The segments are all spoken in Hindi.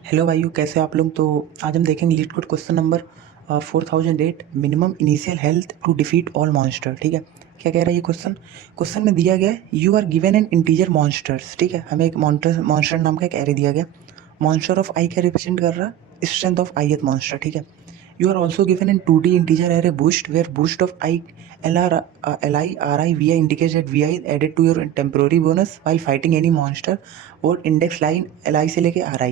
हेलो भाइयों, कैसे हो आप लोग। तो आज हम देखेंगे LeetCode question number 4008 minimum initial health to defeat all monster. ठीक है, क्या कह रहा है ये क्वेश्चन में दिया गया है you are given an integer monsters. ठीक है, हमें एक मॉन्स्टर नाम का एक एरे दिया गया। मॉन्स्टर ऑफ आई क्या रिप्रेजेंट कर रहा है, स्ट्रेंथ ऑफ आई एथ मॉन्स्टर। ठीक है, you are also given in 2D integer array boost where boost of I li ri vi indicates that vi is added to your temporary bonus while fighting any monster और index line li से लेके ri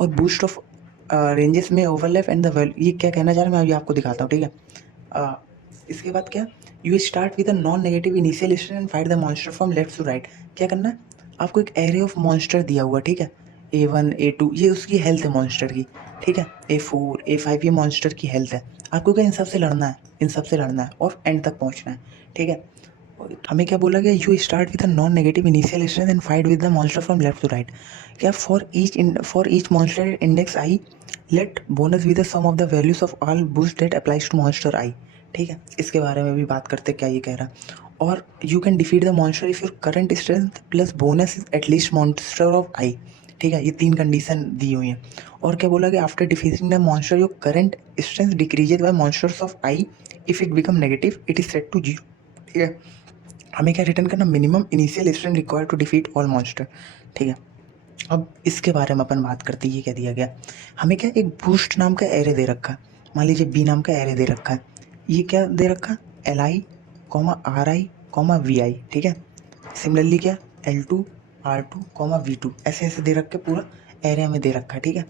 और boost of रेंजेस में ओवरलैप एंड द वैल्यू। ये क्या कहना चाह रहा है मैं अभी आपको दिखाता हूँ। ठीक है, इसके बाद क्या, you start with a non negative initial state and fight the monster from left to right. क्या करना है, आपको एक एरे ऑफ मॉन्स्टर दिया हुआ। ठीक है, A1 A2 ये उसकी हेल्थ है मॉन्स्टर की। ठीक है, A4 A5 ये मॉन्स्टर की हेल्थ है। आपको क्या इन सब से लड़ना है, इन सब से लड़ना है और एंड तक पहुंचना है। ठीक है, हमें क्या बोला गया, you start with a non negative initial strength and fight with the monster from left to right. क्या, for each monster index I let bonus with the sum of the values of all boost that applies to monster I. ठीक है, इसके बारे में भी बात करते क्या ये कह रहा है। और you can defeat the monster if your current strength plus bonus is at least monster of I. ठीक है, ये तीन कंडीशन दी हुई हैं। और क्या बोला कि after defeating the monster your current strength decreases by monsters of I, if it become negative it is set to zero. ठीक है, हमें क्या रिटर्न करना, minimum initial strength required to defeat all monster. ठीक है, अब इसके बारे में अपन बात करते हैं। ये क्या दिया गया, हमें क्या एक बूस्ट नाम का एरे दे रखा है। मान लीजिए बी नाम का एरे दे रखा है। ये क्या दे रखा, L I comma R I comma V I. ठीक है, सिमिलरली क्या, L2 R2 कॉमा V2 ऐसे ऐसे दे रख के पूरा एरिया में दे रखा है। ठीक है,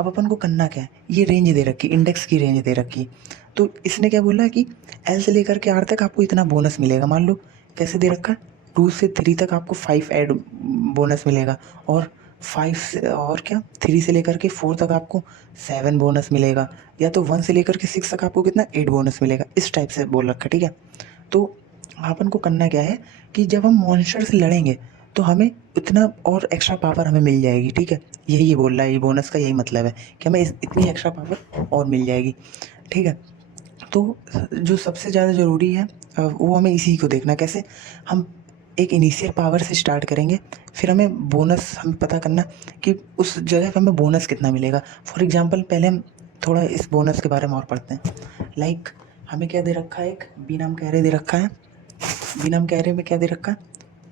अब अपन को करना क्या है, ये रेंज दे रखी, इंडेक्स की रेंज दे रखी। तो इसने क्या बोला है कि L से लेकर के R तक आपको इतना बोनस मिलेगा। मान लो कैसे दे रखा है, 2 से 3 तक आपको 5 ऐड बोनस मिलेगा और 5 से और क्या 3 से लेकर के 4 तक आपको 7 बोनस मिलेगा, या तो 1 से लेकर के 6 तक आपको कितना 8 बोनस मिलेगा। इस टाइप से बोल रखा है। ठीक है, तो अपन को करना क्या है कि जब हम मॉन्स्टर से लड़ेंगे तो हमें उतना और एक्स्ट्रा पावर हमें मिल जाएगी। ठीक है, यही ये बोल रहा है, ये बोनस का यही मतलब है कि हमें इतनी एक्स्ट्रा पावर और मिल जाएगी। ठीक है, तो जो सबसे ज़्यादा ज़रूरी है वो हमें इसी को देखना, कैसे हम एक इनिशियल पावर से स्टार्ट करेंगे, फिर हमें बोनस हमें पता करना कि उस जगह पे हमें बोनस कितना मिलेगा। फॉर एग्जांपल पहले हम थोड़ा इस बोनस के बारे में और पढ़ते हैं। लाइक हमें क्या दे रखा है, एक बी नाम का एरे दे रखा है। बी नाम के एरे में क्या दे रखा है,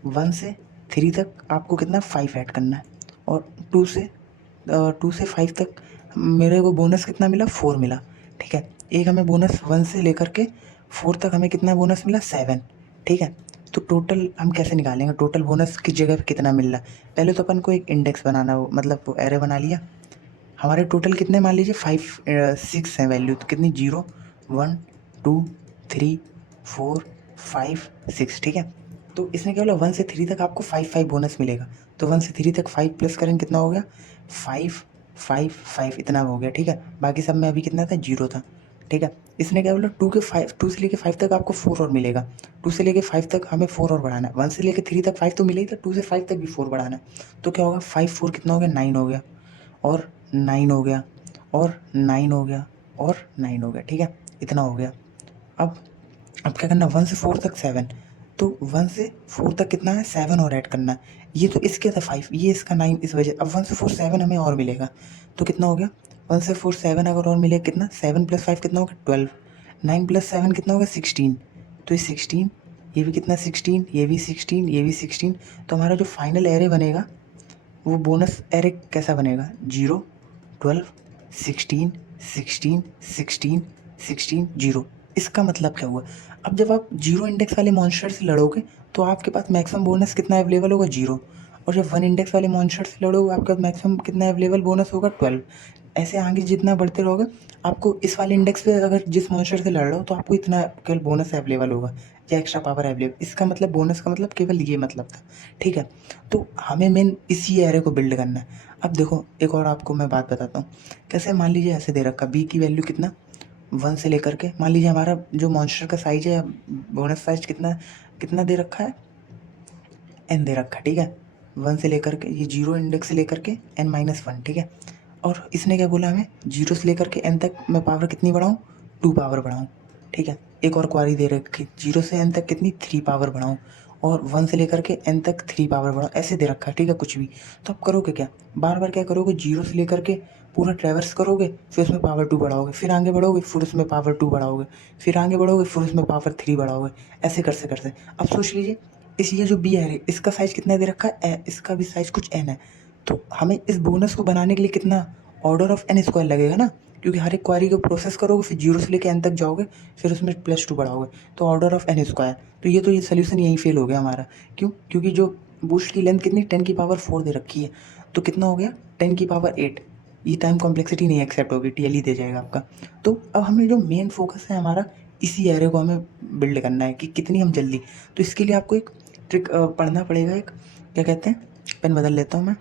1 से 3 तक आपको कितना 5 ऐड करना है और 2 से 5 तक मेरे को बोनस कितना मिला, 4 मिला। ठीक है, एक हमें बोनस 1 से लेकर के 4 तक हमें कितना बोनस मिला, 7। ठीक है, तो टोटल हम कैसे निकालेंगे, टोटल बोनस किस जगह पे कितना मिल रहा है। पहले तो अपन को एक इंडेक्स बनाना हो, मतलब एरे बना लिया। हमारे टोटल कितने मान लीजिए 6 है वैल्यू, तो कितनी 0 1 2 3 4 5 6। ठीक है, तो इसने क्या बोला 1 से 3 तक आपको 5 बोनस मिलेगा। तो 1 से 3 तक 5 प्लस करेंगे कितना हो गया, 5 5 5 इतना हो गया। ठीक है, बाकी सब में अभी कितना था, 0 था। ठीक है, इसने क्या बोला 2 से लेके 5 तक आपको 4 और मिलेगा। 2 से लेके 5 तक हमें 4 और बढ़ाना है। 1 से लेके 3 तक 5 तो मिले ही था, 2 से 5 तक भी 4 बढ़ाना है। तो क्या होगा, 5 4 कितना हो गया, 9 हो गया और 9 हो गया और 9 हो गया और 9 हो गया। ठीक है, इतना हो गया। अब क्या करना, 1 से 4 तक 7, तो 1 से 4 तक कितना है, 7 और ऐड करना है। ये तो इसके था 5, ये इसका 9, इस वजह अब 1 से 4 7 हमें और मिलेगा। तो कितना हो गया, 1 से 4 7 अगर और मिलेगा कितना, 7 प्लस 5 कितना होगा 12, 9 प्लस 7 कितना होगा 16। तो ये 16, ये भी कितना 16, ये भी 16, ये भी 16। तो हमारा जो फाइनल एरे बनेगा वो बोनस एरे कैसा बनेगा, 0 12 16 16 16 16 0। इसका मतलब क्या हुआ, अब जब आप 0 इंडेक्स वाले मॉन्स्टर से लड़ोगे तो आपके पास मैक्सिमम बोनस कितना अवेलेबल होगा, 0। और जब 1 इंडेक्स वाले मॉन्स्टर से लड़ोगे आपके पास मैक्सिमम कितना अवेलेबल बोनस होगा, 12। ऐसे आगे जितना बढ़ते रहोगे आपको इस वाले इंडेक्स पे अगर जिस मॉन्स्टर से लड़ रहे हो तो आपको इतना केवल बोनस अवेलेबल होगा या एक्स्ट्रा पावर अवेलेबल। इसका मतलब बोनस का मतलब केवल ये मतलब था। ठीक है, तो हमें मेन इसी एरे को बिल्ड करना है। अब देखो एक और आपको मैं बात बताता हूँ, कैसे मान लीजिए ऐसे दे रखा, बी की वैल्यू कितना 1 से लेकर के, मान लीजिए हमारा जो मॉन्स्टर का साइज है, बोनस साइज कितना कितना दे रखा है, एन दे रखा है। ठीक है, 1 से लेकर के ये 0 इंडेक्स से लेकर के n-1। ठीक है, और इसने क्या बोला हमें 0 से लेकर के n तक मैं पावर कितनी बढ़ाऊँ, 2 पावर बढ़ाऊँ। ठीक है, एक और क्वारी दे रखी 0 से n तक कितनी 3 पावर बढ़ाऊँ और 1 से लेकर के n तक 3 पावर बढ़ाओ, ऐसे दे रखा है, ठीक है, कुछ भी। तो आप करोगे क्या, बार बार क्या करोगे, 0 से लेकर के पूरा ट्रैवर्स करोगे, फिर उसमें पावर 2 बढ़ाओगे, फिर आगे बढ़ोगे, फिर उसमें पावर 2 बढ़ाओगे, फिर आगे बढ़ोगे, फिर उसमें पावर 3 बढ़ाओगे, ऐसे करते करते। अब सोच लीजिए इस ये जो बी है इसका साइज़ कितना दे रखा है, इसका भी साइज़ कुछ n है। तो हमें इस बोनस को बनाने के लिए कितना ऑर्डर ऑफ n स्क्वायर लगेगा ना, क्योंकि हर एक क्वारी को प्रोसेस करोगे, फिर 0 से लेकर n तक जाओगे, फिर उसमें +2 बढ़ाओगे, तो ऑर्डर ऑफ n स्क्वायर। तो ये सोल्यूशन यहीं फेल हो गया हमारा। क्यों, क्योंकि जो बूस्ट की लेंथ कितनी 10 की पावर 4 दे रखी है, तो कितना हो गया 10 की पावर 8। ये टाइम कॉम्प्लेक्सिटी नहीं एक्सेप्ट होगी, टीएलई दे जाएगा आपका। तो अब हमें जो मेन फोकस है हमारा, इसी एरे को हमें बिल्ड करना है कि कितनी हम जल्दी। तो इसके लिए आपको एक ट्रिक पढ़ना पड़ेगा, एक क्या कहते हैं, पेन बदल लेता हूँ मैं।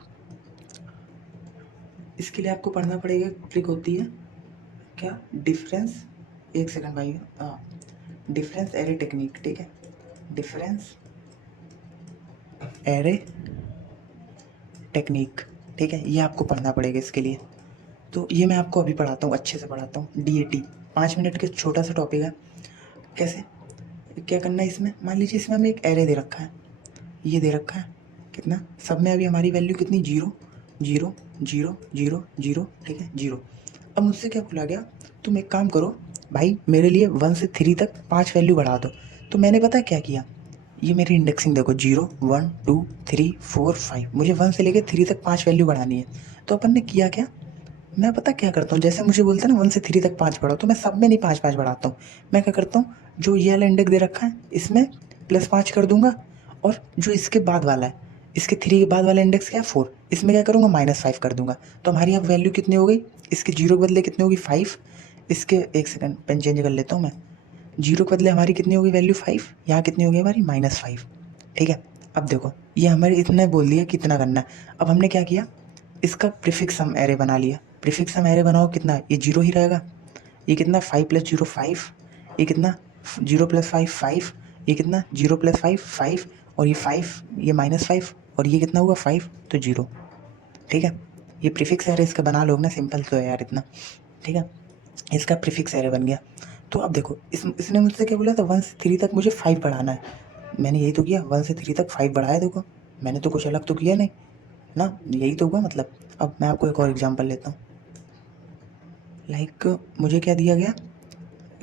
इसके लिए आपको पढ़ना पड़ेगा, एक ट्रिक होती है क्या, डिफरेंस, एक सेकंड भाई, हाँ, डिफरेंस एरे टेक्निक, ठीक है, डिफरेंस एरे टेक्निक, ठीक है, ये आपको पढ़ना पड़ेगा इसके लिए। तो ये मैं आपको अभी पढ़ाता हूँ, अच्छे से पढ़ाता हूँ। DAT 5 मिनट के छोटा सा टॉपिक है। कैसे, क्या करना है इसमें, मान लीजिए इसमें हमें एक एरे दे रखा है, ये दे रखा है कितना, सब में अभी हमारी वैल्यू कितनी 0 0 0 0 0, ठीक है 0। अब मुझसे क्या बोला गया, तुम एक काम करो भाई, मेरे लिए 1 से 3 तक 5 वैल्यू बढ़ा दो। तो मैंने पता क्या किया, ये मेरी इंडेक्सिंग देखो 0 1 2 3 4 5, मुझे 1 से लेकर 3 तक 5 वैल्यू बढ़ानी है। तो अपन ने किया क्या, मैं पता क्या करता हूँ, जैसे मुझे बोलते हैं ना 1 से 3 तक 5 बढ़ाओ, तो मैं सब में नहीं 5 5 बढ़ाता हूँ। मैं क्या करता हूँ, जो ये वाला इंडेक्स दे रखा है इसमें +5 कर दूंगा, और जो इसके बाद वाला है, इसके 3 के बाद वाला इंडेक्स क्या है 4, इसमें क्या करूँगा -5 कर दूंगा। तो हमारी अब वैल्यू कितनी हो गई, इसके 0 के बदले कितनी होगी 5, इसके, एक सेकंड पेन चेंज कर लेता हूँ मैं, 0 के बदले हमारी कितनी होगी वैल्यू 5, यहाँ कितनी होगी हमारी -5, ठीक है। अब देखो ये हमारे इतना बोल दिया कितना करना है। अब हमने क्या किया, इसका प्रीफिक्स सम एरे बना लिया। प्रीफिक्स सम एरे बनाओ कितना, ये 0 ही रहेगा, ये कितना 5 + 0 5, ये कितना 0 + 5 5, ये कितना 0 + 5 5, और ये 5, ये -5, और ये कितना हुआ 5, तो 0, ठीक है। ये प्रीफिक्स एरे इसका बना लोगे ना, सिंपल तो है यार इतना, ठीक है। इसका प्रीफिक्स एरे बन गया। तो अब देखो इसने मुझसे क्या बोला था, 1 से 3 तक मुझे 5 बढ़ाना है, मैंने यही तो किया, 1 से 3 तक 5 बढ़ाया, देखो मैंने तो कुछ अलग तो किया नहीं ना, यही तो हुआ मतलब। अब मैं आपको एक और एग्जांपल लेता हूँ, लाइक मुझे क्या दिया गया,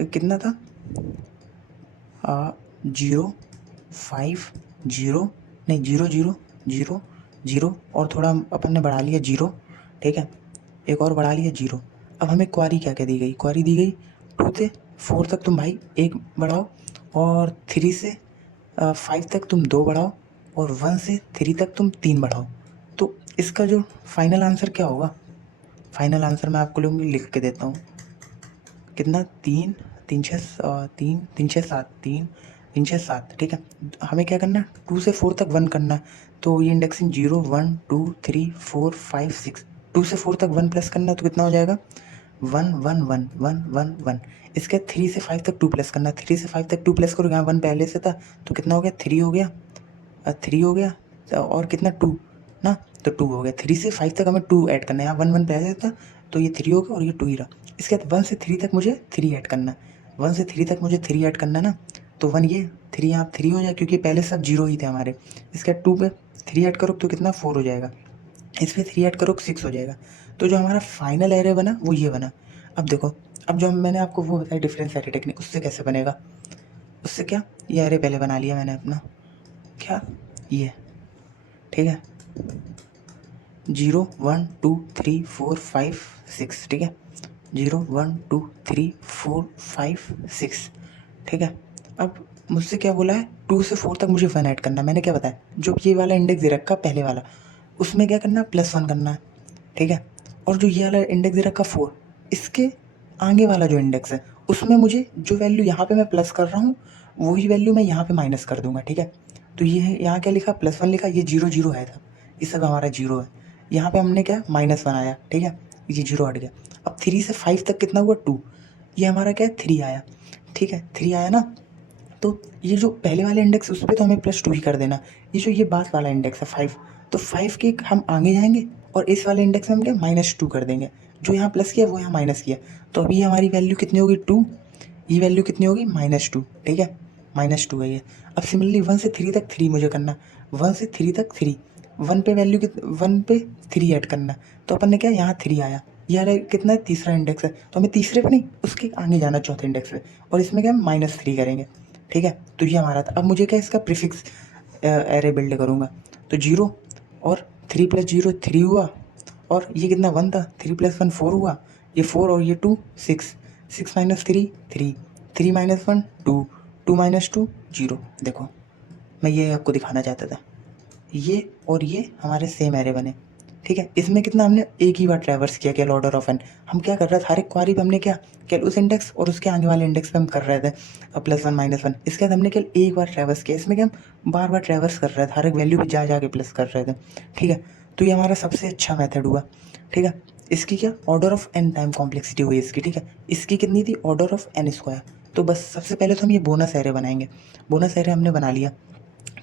कितना था 0 5 0, नहीं 0 0 0 0, और थोड़ा अपन ने बढ़ा लिया 0, ठीक है, एक और बढ़ा लिया 0। अब हमें क्वारी क्या क्या दी गई, क्वारी दी गई 2 से 4 तक तुम भाई 1 बढ़ाओ, और 3 से 5 तक तुम 2 बढ़ाओ, और 1 से 3 तक तुम 3 बढ़ाओ। तो इसका जो फाइनल आंसर क्या होगा, फाइनल आंसर मैं आपको लोगों लिख के देता हूँ, कितना 3 3 6 3 3 6 7 3 3 6 7, ठीक है। हमें क्या करना है, 2 से 4 तक 1 करना है, तो ये इंडेक्सिंग 0 1 2 3 4 5 6, 2 से 4 तक 1 प्लस करना है, तो कितना हो जाएगा 1 1 1 1 1 1। इसके 3 से 5 तक 2 प्लस करना है, 3 से 5 तक 2 प्लस करो, यहाँ 1 पहले से था, तो कितना हो गया 3 हो गया, 3 हो गया, और कितना 2 ना, तो 2 हो गया। 3 से 5 तक हमें 2 ऐड करना है, यहाँ 1 1 पहले था, तो ये 3 हो गया, और ये 2 ही रहा। इसके बाद 1 से 3 तक मुझे 3 ऐड करना है, 1 से 3 तक मुझे 3 ऐड करना है ना, तो 1 ये 3 यहाँ 3 हो जाए, क्योंकि पहले सब 0 ही थे हमारे। इसके बाद 2 पे 3 ऐड करो तो कितना 4 हो जाएगा, इस पर 3 ऐड करो 6 हो जाएगा। तो जो हमारा फाइनल एरे बना वो ये बना। अब देखो, अब जो मैंने आपको वो बताया डिफरेंस एरे टेक्निक, उससे कैसे बनेगा, उससे क्या, ये एरे पहले बना लिया मैंने अपना, क्या ये, ठीक है 0 1 2 3 4 5 6, ठीक है 0 1 2 3 4 5 6, ठीक है। अब मुझसे क्या बोला है, 2 से 4 तक मुझे 1 ऐड करना है। मैंने क्या बताया, जो ये वाला इंडेक्स दे रखा पहले वाला, उसमें क्या करना है +1 करना है, ठीक है। और जो ये वाला इंडेक्स दे रखा 4, इसके आगे वाला जो इंडेक्स है उसमें मुझे जो वैल्यू यहाँ पे मैं प्लस कर रहा हूँ, वही वैल्यू मैं यहाँ पे माइनस कर दूंगा, ठीक है। तो ये है, यहाँ क्या लिखा +1 लिखा, ये 0 0 है था, ये सब हमारा 0 है। यहाँ पे हमने क्या माइनस बनाया, ठीक है, ये 0 हट गया। अब 3 से 5 तक कितना हुआ 2, ये हमारा क्या है 3 आया, ठीक है 3 आया ना। तो ये जो पहले वाले इंडेक्स उस पर तो हमें +2 ही कर देना, ये जो ये बाद वाला इंडेक्स है 5, तो 5 के हम आगे जाएंगे, और इस वाले इंडेक्स में हम क्या -2 कर देंगे, जो यहाँ प्लस किया वो यहाँ माइनस किया। तो अभी हमारी वैल्यू कितनी होगी 2, ये वैल्यू कितनी होगी -2, ठीक है -2 है ये। अब सिमिलरली 1 से 3 तक 3 मुझे करना, 1 से 3 तक 3, 1 पे वैल्यू 1 पे 3 ऐड करना। तो अपन ने क्या यहाँ 3 आया, ये वाला कितना है, तीसरा इंडेक्स है, तो हमें तीसरे पे नहीं उसके आगे जाना चौथे इंडेक्स पे, और इसमें क्या हम -3 करेंगे, ठीक है। तो ये हमारा था। अब मुझे क्या इसका प्रीफिक्स एरे बिल्ड करूँगा, तो 0 और 3 + 0 3 हुआ, और ये कितना 1 था, 3 + 1 4 हुआ, ये 4 और ये 2 6, 6 - 3 3, 3 - 1 2, 2 - 2 0। देखो मैं ये आपको दिखाना चाहता था, ये और ये हमारे सेम एरे बने, ठीक है। इसमें कितना हमने एक ही बार ट्रैवर्स किया, केवल ऑर्डर ऑफ एन। हम क्या कर रहे थे, हर एक क्वारी पे हमने क्या केवल उस इंडेक्स और उसके आगे वाले इंडेक्स पे हम कर रहे थे +1 -1। इसके बाद हमने केवल एक बार ट्रैवर्स किया, इसमें क्या हम बार बार ट्रैवर्स कर रहे थे, हर एक वैल्यू पे जा जा के प्लस कर रहे थे, ठीक है। तो ये हमारा सबसे अच्छा मेथड हुआ, ठीक है। इसकी क्या order of N time complexity हुई इसकी, ठीक है। इसकी कितनी थी, ऑर्डर ऑफ एन स्क्वायर। तो बस सबसे पहले तो हम ये बोनस एरे बनाएंगे, बोनस एरे हमने बना लिया,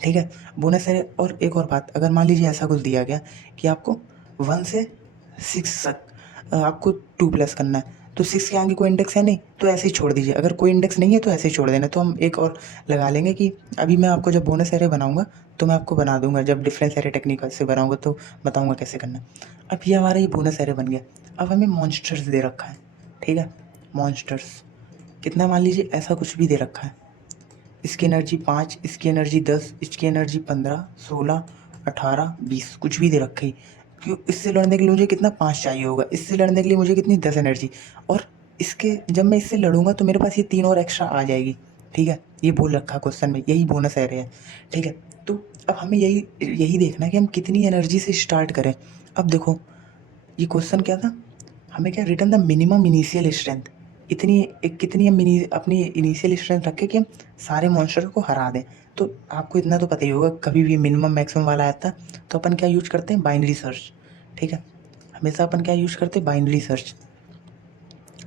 ठीक है। बोनस है। और एक और बात, अगर मान लीजिए ऐसा कुछ दिया गया कि आपको 1 से 6 तक आपको 2 प्लस करना है, तो 6 के आगे कोई इंडेक्स है नहीं, तो ऐसे ही छोड़ दीजिए। अगर कोई इंडेक्स नहीं है तो ऐसे ही छोड़ देना। तो हम एक और लगा लेंगे कि अभी मैं आपको जब बोनस एरे बनाऊंगा तो मैं आपको बना दूंगा, जब डिफरेंस एरे टेक्निक से बनाऊंगा तो बताऊंगा कैसे करना है। अब ये हमारा ये बोनस एरे बन गया। अब हमें मॉन्स्टर्स दे रखा है, ठीक है। मॉन्स्टर्स कितना, मान लीजिए ऐसा कुछ भी दे रखा है, इसकी एनर्जी 5, इसकी एनर्जी 10, इसकी एनर्जी 15, 16, 18, 20 कुछ भी दे रखी। क्यों, इससे लड़ने के लिए मुझे कितना 5 चाहिए होगा, इससे लड़ने के लिए मुझे कितनी 10 एनर्जी, और इसके जब मैं इससे लड़ूंगा तो मेरे पास ये 3 और एक्स्ट्रा आ जाएगी, ठीक है। ये बोल रखा है क्वेश्चन में, यही बोनस एरे है, ठीक है। तो अब हमें यही यही देखना है कि हम कितनी एनर्जी से स्टार्ट करें। अब देखो ये क्वेश्चन क्या था, हमें क्या return the minimum initial strength, इतनी कितनी हम अपनी इनिशियल स्ट्रेंथ रखें कि हम सारे मॉन्स्टर को हरा दें। तो आपको इतना तो पता ही होगा, कभी भी मिनिमम मैक्सिमम वाला आता है तो अपन क्या यूज करते हैं, बाइनरी सर्च, ठीक है। हमेशा अपन क्या यूज करते हैं, बाइनरी सर्च,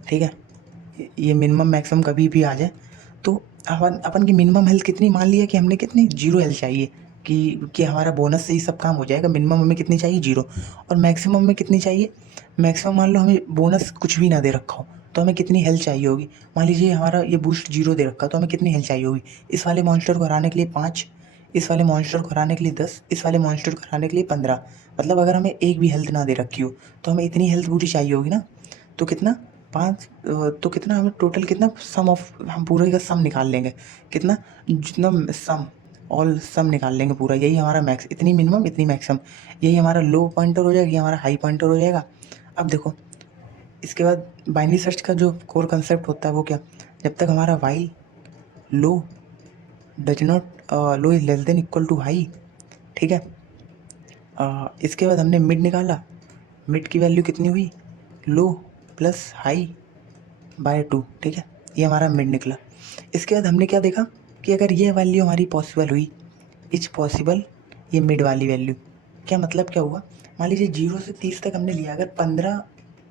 ठीक है। ये मिनिमम मैक्सिमम कभी भी आ जाए तो अपन अपन की मिनिमम हेल्थ कितनी, मान लिया कि हमने कितनी 0 हेल्थ चाहिए, कि हमारा बोनस से ही सब काम हो जाएगा। मिनिमम हमें कितनी चाहिए, 0। और मैक्सिमम में कितनी चाहिए, मैक्सिमम मान लो हमें बोनस कुछ भी ना दे रखा हो तो हमें कितनी हेल्थ चाहिए होगी। मान लीजिए हमारा ये बूस्ट 0 दे रखा, तो हमें कितनी हेल्थ चाहिए होगी, इस वाले मॉन्स्टर को हराने के लिए 5, इस वाले मॉन्स्टर को हराने के लिए 10, इस वाले मॉन्स्टर को हराने के लिए 15। मतलब अगर हमें एक भी हेल्थ ना दे रखी हो तो हमें इतनी हेल्थ पूरी चाहिए होगी ना। तो कितना 5, तो कितना हमें टोटल कितना सम ऑफ, हम पूरे का सम निकाल लेंगे, कितना जितना सम, ऑल सम निकाल लेंगे पूरा। यही हमारा मैक्स, इतनी मिनिमम इतनी मैक्सिमम, यही हमारा लो पॉइंटर हो जाएगा, ये हमारा हाई पॉइंटर हो जाएगा। अब देखो इसके बाद बाइनरी सर्च का जो कोर कंसेप्ट होता है वो क्या, जब तक हमारा while low does not low is less than equal to high, ठीक है। इसके बाद हमने मिड निकाला, मिड की वैल्यू कितनी हुई, लो प्लस हाई बाय 2, ठीक है। ये हमारा मिड निकला। इसके बाद हमने क्या देखा कि अगर ये वैल्यू हमारी पॉसिबल हुई, इज पॉसिबल, ये मिड वाली वैल्यू, क्या मतलब क्या हुआ, मान लीजिए 0 से 30 तक हमने लिया, अगर 15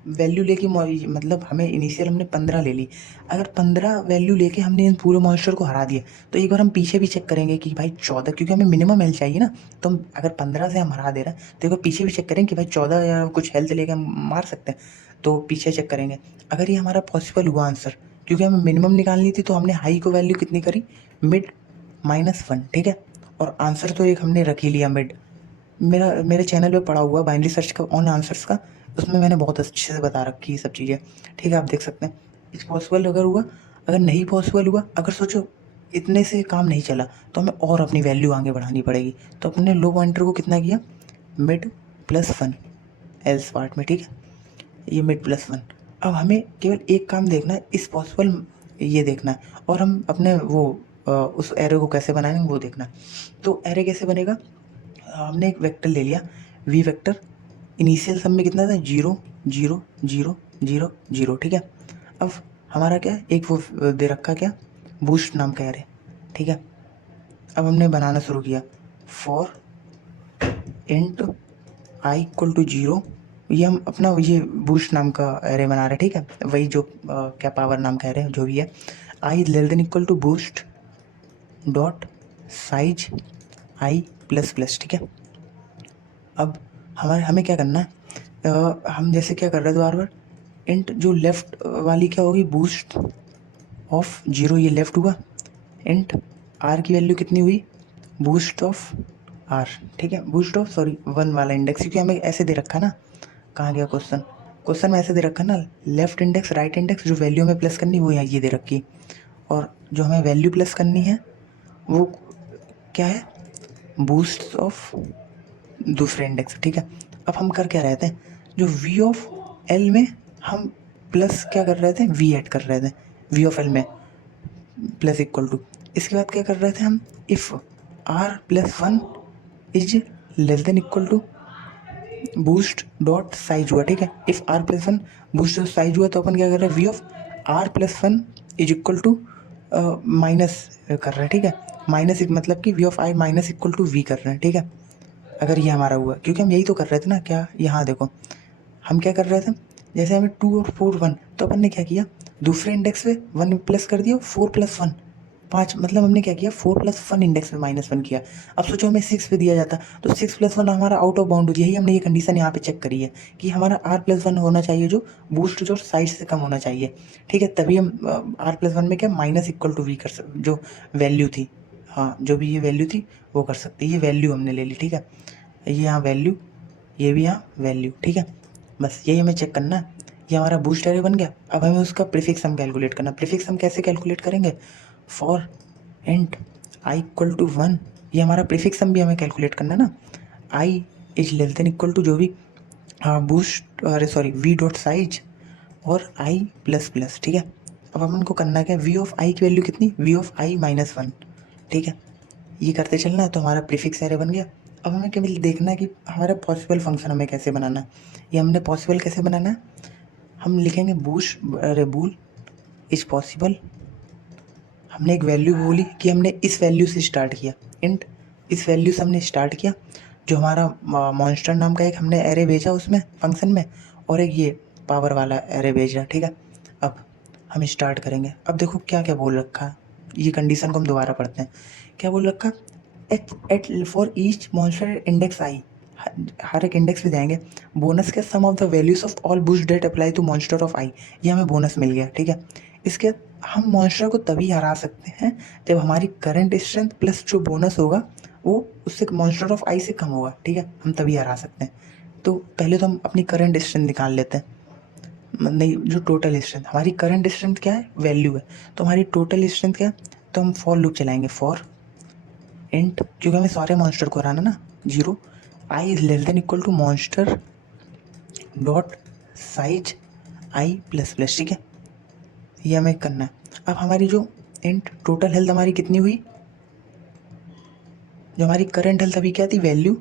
वैल्यू लेके मतलब हमें इनिशियल हमने 15 ले ली, अगर 15 वैल्यू लेके हमने इन पूरे मॉन्स्टर को हरा दिया तो एक बार हम पीछे भी चेक करेंगे कि भाई 14, क्योंकि हमें मिनिमम हेल्थ चाहिए ना। तो हम अगर 15 से हम हरा दे रहे हैं तो एक बार पीछे भी चेक करेंगे कि भाई 14 या कुछ हेल्थ लेके हम मार सकते हैं, तो पीछे चेक करेंगे। अगर ये हमारा पॉसिबल हुआ आंसर, क्योंकि हमें मिनिमम निकालनी थी तो हमने हाई को वैल्यू कितनी करी, मिड -1, ठीक है। और आंसर तो एक हमने रख ही लिया मिड। मेरे चैनल पे पड़ा हुआ बाइनरी सर्च का ऑन आंसर्स का, उसमें मैंने बहुत अच्छे से बता रखी है सब चीज़ें, ठीक है। आप देख सकते हैं इस पॉसिबल अगर हुआ, अगर नहीं पॉसिबल हुआ, अगर सोचो इतने से काम नहीं चला तो हमें और अपनी वैल्यू आगे बढ़ानी पड़ेगी। तो अपने लो पॉइंटर को कितना किया, मिड +1 एल्स पार्ट में, ठीक है। ये मिड +1। अब हमें केवल एक काम देखना है, इस पॉसिबल ये देखना है, और हम अपने वो उस एरे को कैसे बनाएंगे वो देखना है। तो एरे कैसे बनेगा, हमने एक वेक्टर ले लिया, वी वेक्टर, इनिशियल सम में कितना था, 0 0 0 0 0, ठीक है। अब हमारा क्या एक वो दे रखा, क्या बूस्ट नाम का एरे, ठीक है। अब हमने बनाना शुरू किया, for int I equal to 0, ये हम अपना ये बूस्ट नाम का एरे बना रहे हैं, ठीक है। वही जो क्या पावर नाम का एरे जो भी है, I less than equal to boost dot size I plus plus, ठीक है। अब हमें क्या करना है, हम जैसे क्या कर रहे थे बार बार, इंट जो लेफ़्ट वाली क्या होगी, बूस्ट ऑफ 0, ये लेफ़्ट हुआ, इंट आर की वैल्यू कितनी हुई, बूस्ट ऑफ आर, ठीक है, बूस्ट ऑफ सॉरी 1 वाला इंडेक्स, क्योंकि हमें ऐसे दे रखा ना, कहाँ गया क्वेश्चन, क्वेश्चन में ऐसे दे रखा ना, लेफ्ट इंडेक्स राइट इंडेक्स, जो वैल्यू हमें प्लस करनी वो यहाँ ये दे रखी, और जो हमें वैल्यू प्लस करनी है वो क्या है, बूस्ट ऑफ दूसरे इंडेक्स, ठीक है। अब हम कर क्या रहे थे, जो वी ऑफ एल में हम प्लस क्या कर रहे थे, वी ऐड कर रहे थे, वी ऑफ एल में प्लस इक्वल टू, इसके बाद क्या कर रहे थे हम, if R plus 1 is less than equal to boost dot size हुआ, ठीक है, if R plus 1 boost dot size हुआ तो अपन क्या कर रहे हैं, V of R plus 1 is equal to minus कर रहे हैं, ठीक है, माइनस मतलब कि V of I minus equal to we कर रहे हैं, ठीक है। अगर ये हमारा हुआ, क्योंकि हम यही तो कर रहे थे ना, क्या यहाँ देखो हम क्या कर रहे थे, जैसे हमें 2 और 4 1, तो अपन ने क्या किया, दूसरे इंडेक्स पे 1 प्लस कर दिया, 4 प्लस 1 5, मतलब हमने क्या किया, 4 प्लस 1 इंडेक्स में -1 किया। अब सोचो हमें 6 पे दिया जाता तो 6 प्लस 1 हमारा आउट ऑफ बाउंड हो, यही हमने ये कंडीशन यहाँ पे चेक करी है कि हमारा r प्लस 1 होना चाहिए, जो बूस्ट जो साइज से कम होना चाहिए, ठीक है, तभी हम r प्लस 1 में क्या माइनस इक्वल टू वी कर सकते, जो वैल्यू थी, हाँ जो भी ये वैल्यू थी वो कर सकते, ये वैल्यू हमने ले ली, ठीक है, ये यहाँ वैल्यू, ये भी यहाँ वैल्यू, ठीक है, बस यही हमें चेक करना है। ये हमारा बूस्ट एरे बन गया। अब हमें उसका प्रीफिक्स सम कैलकुलेट करना। प्रीफिक्स सम कैसे कैलकुलेट करेंगे, for int I equal to 1, ये हमारा प्रीफिक्स सम भी हमें कैलकुलेट करना है ना, I is less than equal to जो भी बूस्ट, अरे सॉरी वी डॉट साइज और आई प्लस प्लस, ठीक है। अब अपन को करना क्या है, वी ऑफ आई की वैल्यू कितनी, वी ऑफ आई -1, ठीक है, ये करते चलना है, तो हमारा प्रीफिक्स एरे बन गया। अब हमें केवल देखना है कि हमारा पॉसिबल फंक्शन हमें कैसे बनाना है। ये हमने पॉसिबल कैसे बनाना है, हम लिखेंगे बूस्ट, अरे बूल इज पॉसिबल, हमने एक वैल्यू बोली कि हमने इस वैल्यू से स्टार्ट किया, इंट इस वैल्यू से हमने स्टार्ट किया, जो हमारा मॉन्स्टर नाम का एक हमने एरे भेजा उसमें फंक्शन में, और एक ये पावर वाला एरे भेजा, ठीक है। अब हम स्टार्ट करेंगे। अब देखो क्या क्या बोल रखा है, ये कंडीशन को हम दोबारा पढ़ते हैं। क्या बोल रखा, at for each monster index I, हर एक इंडेक्स पे जाएंगे, बोनस के sum of the values of all boost that apply to monster of I, ये हमें बोनस मिल गया, ठीक है। इसके हम मॉन्स्टर को तभी हरा सकते हैं जब हमारी करंट स्ट्रेंथ प्लस जो बोनस होगा वो उससे मॉन्स्टर ऑफ आई से कम होगा, ठीक है, हम तभी हरा सकते हैं। तो पहले तो हम अपनी करंट स्ट्रेंथ निकाल लेते हैं, नहीं जो टोटल स्ट्रेंथ, हमारी करंट स्ट्रेंथ क्या है, वैल्यू है, तो हमारी टोटल स्ट्रेंथ क्या है, तो हम फॉर लूप चलाएंगे, फॉर इंट, क्योंकि हमें सारे मॉन्स्टर को हराना ना, 0 I is less than equal to monster dot size I plus plus, ठीक है, ये हमें करना है। अब हमारी जो इंट टोटल हेल्थ हमारी कितनी हुई, जो हमारी करंट हेल्थ अभी क्या थी, वैल्यू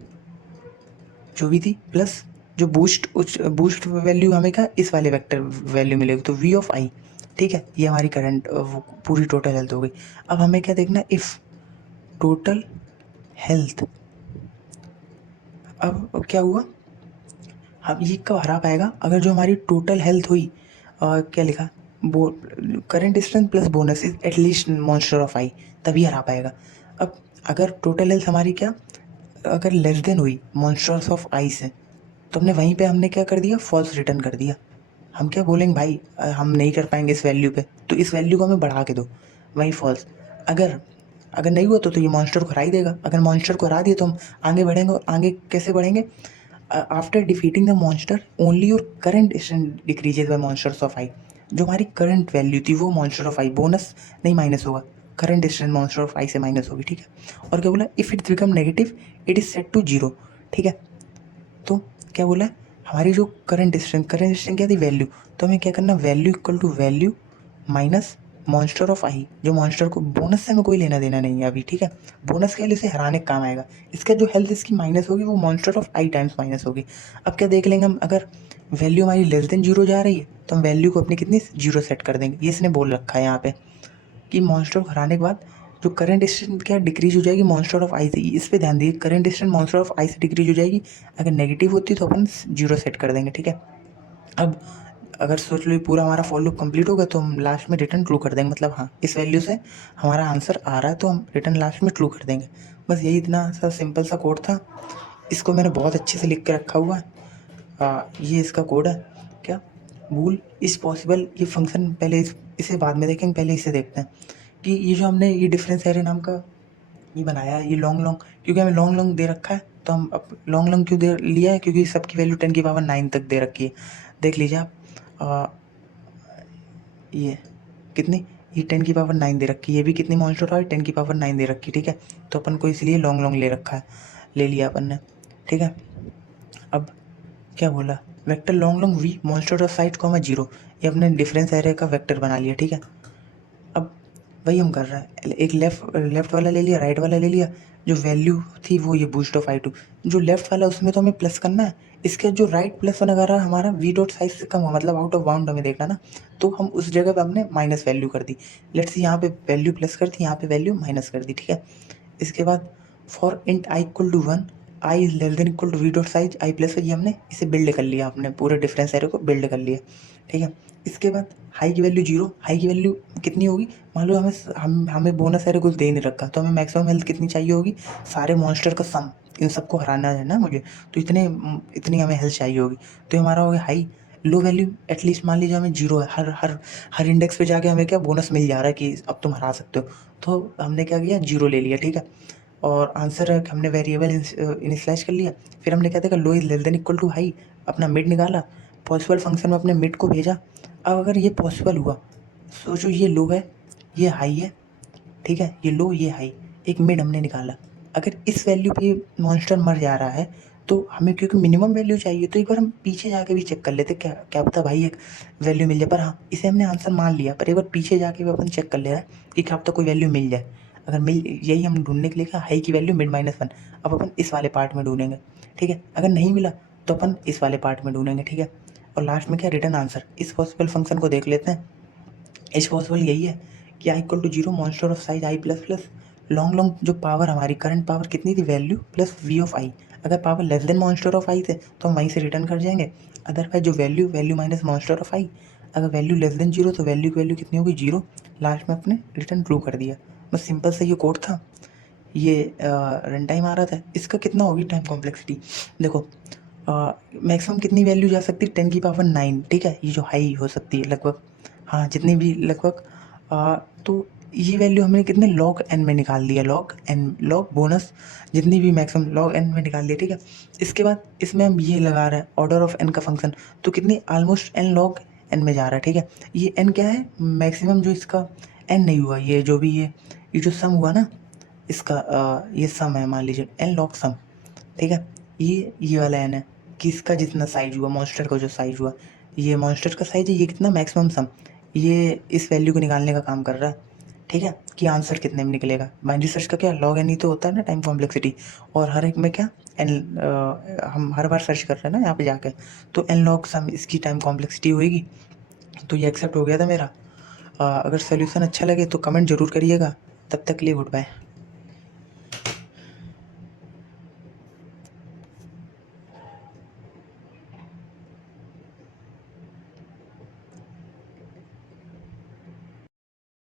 जो भी थी, प्लस जो बूस्ट उस बूस्ट वैल्यू हमें क्या इस वाले वेक्टर वैल्यू मिलेगी, तो वी ऑफ आई, ठीक है, ये हमारी करंट पूरी टोटल हेल्थ हो गई। अब हमें क्या देखना है, इफ़ टोटल हेल्थ, अब क्या हुआ, हम ये कब हरा पाएगा, अगर जो हमारी टोटल हेल्थ हुई, क्या लिखा, वो current strength plus bonus is at least monster of I, तभी हरा पाएगा। अब अगर टोटल हेल्थ हमारी क्या, अगर लेस देन हुई मॉन्स्टर्स ऑफ आई से, तो हमने वहीं पे हमने क्या कर दिया, फॉल्स रिटर्न कर दिया। हम क्या बोलेंगे भाई, हम नहीं कर पाएंगे इस वैल्यू पे, तो इस वैल्यू को हमें बढ़ा के दो, वही फॉल्स। अगर अगर नहीं हुआ तो ये मॉन्स्टर को हरा ही देगा, अगर मॉन्स्टर को हरा दिया तो हम आगे बढ़ेंगे, और आगे कैसे बढ़ेंगे, after defeating the monster only your current strength decreases by monsters of I, जो हमारी करंट वैल्यू थी वो मॉन्स्टर ऑफ आई, बोनस नहीं माइनस होगा, current strength monster of I से माइनस होगी, ठीक है। और क्या बोला, if it become negative it is set to 0, ठीक है। तो क्या बोला है, हमारी जो करंट स्ट्रेंथ क्या थी, वैल्यू, तो हमें क्या करना, value equal to value minus monster of I, जो मॉन्स्टर को बोनस से हमें कोई लेना देना नहीं है अभी, ठीक है, बोनस के लिए इसे हराने का काम आएगा, इसका जो हेल्थ इसकी माइनस होगी वो monster of I times minus होगी। अब क्या देख लेंगे हम, अगर वैल्यू हमारी लेस देन 0 जा रही है तो हम वैल्यू को अपनी कितनी 0 सेट कर देंगे, ये इसने बोल रखा है यहाँ पे कि मॉन्स्टर को हराने के बाद जो करंट स्ट्रेंथ क्या डिक्रीज हो जाएगी मॉन्स्टर ऑफ आई से, इस पे ध्यान दीजिए, current strength monster of I से डिक्रीज हो जाएगी, अगर नेगेटिव होती है तो अपन 0 सेट कर देंगे, ठीक है। अब अगर सोच लो ये पूरा हमारा फॉर लूप कंप्लीट होगा तो हम लास्ट में रिटर्न ट्रू कर देंगे, मतलब हाँ इस वैल्यू से हमारा आंसर आ रहा है तो हम रिटर्न लास्ट में ट्रू कर देंगे। बस यही इतना सा सिंपल सा कोड था, इसको मैंने बहुत अच्छे से लिख के रखा हुआ है। ये इसका कोड है, क्या बूल इज़ पॉसिबल, ये फंक्शन पहले इसे बाद में देखेंगे, पहले इसे देखते हैं कि ये जो हमने ये डिफरेंस एरे नाम का ये बनाया है, ये लॉन्ग लॉन्ग, क्योंकि हमें लॉन्ग लॉन्ग दे रखा है तो हम अब लॉन्ग लॉन्ग क्यों दे लिया है, क्योंकि सबकी वैल्यू 10⁻9 तक दे रखी है। देख लीजिए आप, ये कितनी, ये 10⁻9 दे रखी है, ये भी कितनी मॉन्स्टर है, 10⁻9 दे रखी, ठीक है। तो अपन को इसलिए लॉन्ग लॉन्ग ले रखा है, ले लिया अपन ने, ठीक है। अब क्या बोला, vector long long V monster of size comma 0, ये अपने डिफरेंस एरे का वेक्टर बना लिया, ठीक है। अब वही हम कर रहे हैं, एक लेफ्ट वाला ले लिया, राइट वाला ले लिया, जो वैल्यू थी वो ये बूस्ट ऑफ I2, जो लेफ्ट वाला उसमें तो हमें प्लस करना है, इसके जो राइट प्लस वन अगर हमारा वी डॉट साइज से कम हुआ, मतलब आउट ऑफ बाउंड हमें देखना ना, तो हम उस जगह पे हमने माइनस वैल्यू कर दी। लेट्स सी यहाँ पे वैल्यू प्लस कर दी, यहाँ पे वैल्यू माइनस कर दी, ठीक है। इसके बाद for int I equal to 1, I is less than equal to V dot size I plus, ये हमने इसे बिल्ड कर लिया, अपने पूरे डिफरेंस एरे को बिल्ड कर लिया, ठीक है। इसके बाद हाई की वैल्यू 0, हाई की वैल्यू कितनी होगी, मान लो हमें बोनस एरे कुछ दे नहीं रखा, तो हमें मैक्सिमम हेल्थ कितनी चाहिए होगी, सारे मॉन्स्टर का सम, इन सबको हराना है ना मुझे, तो इतनी हमें हेल्थ चाहिए होगी, तो हमारा हो गया हाई। लो वैल्यू एटलीस्ट मान लीजिए हमें 0 है, हर इंडेक्स पे जाके हमें क्या बोनस मिल जा रहा है कि अब तुम हरा सकते हो, तो हमने क्या किया, 0 ले लिया, ठीक है। और आंसर है कि हमने वेरिएबल इनिशलाइज कर लिया, फिर हमने क्या देखा, low is less than equal to high, अपना मिड निकाला, पॉसिबल फंक्शन में अपने मिड को भेजा। अब अगर ये पॉसिबल हुआ, सोचो ये लो है, ये हाई है, ठीक है, ये लो ये हाई, एक मिड हमने निकाला। अगर इस वैल्यू पे मॉन्स्टर मर जा रहा है तो हमें, क्योंकि मिनिमम वैल्यू चाहिए, तो एक बार हम पीछे जाके भी चेक कर लेते, क्या क्या पता भाई एक वैल्यू मिल जाए। पर हाँ, इसे हमने आंसर मान लिया, पर एक बार पीछे जाके भी अपन चेक कर ले रहा है कि क्या पता कोई वैल्यू मिल जाए। अगर मिल, यही हम ढूंढने के लिए कहा, हाई की वैल्यू मिड -1, अब अपन इस वाले पार्ट में ढूंढेंगे, ठीक है। अगर नहीं मिला तो अपन इस वाले पार्ट में ढूंढेंगे, ठीक है। और लास्ट में क्या, रिटर्न आंसर। इस पॉसिबल फंक्शन को देख लेते हैं। इस पॉसिबल यही है कि I equal to 0, monster of size I plus plus long long, जो पावर हमारी करंट पावर कितनी थी, value plus V of I. अगर power less than monster of I थे तो हम वहीं से रिटर्न कर जाएंगे, अदरवाइज जो value, value minus monster of I, अगर वैल्यू लेस देन 0 तो वैल्यू की वैल्यू कितनी होगी, 0। लास्ट में अपने रिटर्न ट्रू कर दिया। बस सिंपल से ये कोड था। ये रन टाइम आ रहा था, इसका कितना होगी टाइम कॉम्प्लेक्सिटी, देखो मैक्सिमम कितनी वैल्यू जा सकती है, 10⁻9, ठीक है। ये जो हाई हो सकती है लगभग, हाँ जितनी भी लगभग, तो ये वैल्यू हमने कितने लॉग एन में निकाल दिया, लॉग एन, लॉग बोनस जितनी भी मैक्सिमम लॉग एन में निकाल दिया, ठीक है। इसके बाद इसमें हम ये लगा रहे हैं ऑर्डर ऑफ एन का फंक्शन, तो कितनी ऑलमोस्ट एन लॉग एन में जा रहा है, ठीक है। ये एन क्या है, मैक्सिमम जो इसका एन नहीं हुआ, ये जो भी ये जो सम हुआ ना इसका, ये सम है, मान लीजिए एन लॉग सम, ठीक है। ये वाला एन है कि इसका जितना साइज हुआ, मॉन्स्टर का जो साइज हुआ, ये मॉन्स्टर का साइज है, ये कितना मैक्सिमम सम, ये इस वैल्यू को निकालने का काम कर रहा है, ठीक है, कि आंसर कितने में निकलेगा। बाइनरी सर्च का क्या, लॉग एन ही तो होता है ना टाइम कॉम्प्लेक्सिटी, और हर एक में क्या एन, हम हर बार सर्च कर रहे हैं ना यहाँ पे जाके, तो एन लॉग सम इसकी टाइम कॉम्प्लेक्सिटी होएगी। तो ये एक्सेप्ट हो गया था मेरा। अगर सोल्यूशन अच्छा लगे तो कमेंट ज़रूर करिएगा। तब तक के लिए गुड बाय।